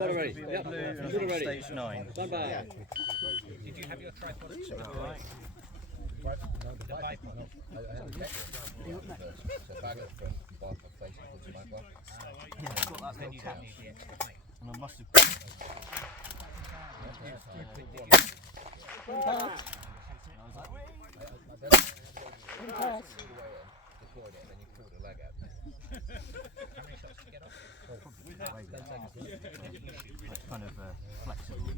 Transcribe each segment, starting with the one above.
Ready. Yep. Blue Ready. Stage 9. Stand by. Did you have your tripod? Right. The bipod? Yeah, it's got that Then little you catch. don't need the extra height. And I must have. It's kind of flexible.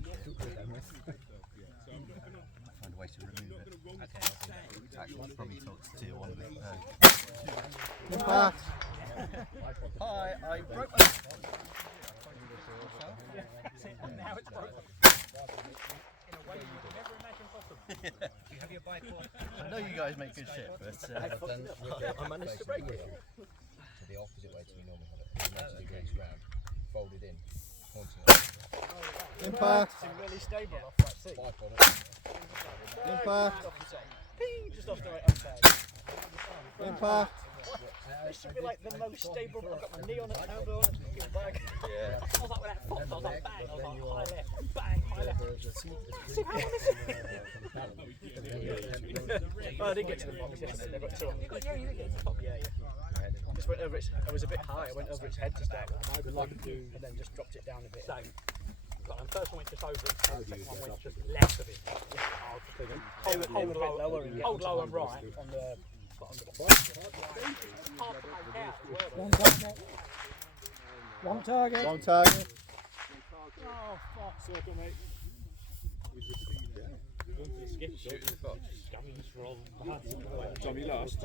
Find a way to remove it. Okay. Actually, probably talks to you on it. Impact. Hi, I broke my. Now it's broken. In a way you would never imagine possible. Do you have your bipod? I know you guys make good shit, but I managed to break it. To the opposite way to we normally have it. It goes round, folded in, pointing Impact. Really stable off that seat. bipod. Impact. Just off the right hand side. Impact. This should be like the most stable. I've got my knee on it, elbow on it, fucking bag. Yeah. I was like, when that popped, I was like, bang, I was like, high left, bang, high left. See how long is it? Oh, I didn't get to the box yesterday, I got two on. You did get to the top? Yeah. Just went over its, I was a bit high, I went over its head to start with, and then just dropped it down a bit. Same. The first one went just over it, the second one went just left of it. Hold low and right on the bottom of the point. One target. One target. One target. Oh, fuck. Circle, mate. Shooting the fox. Tommy last.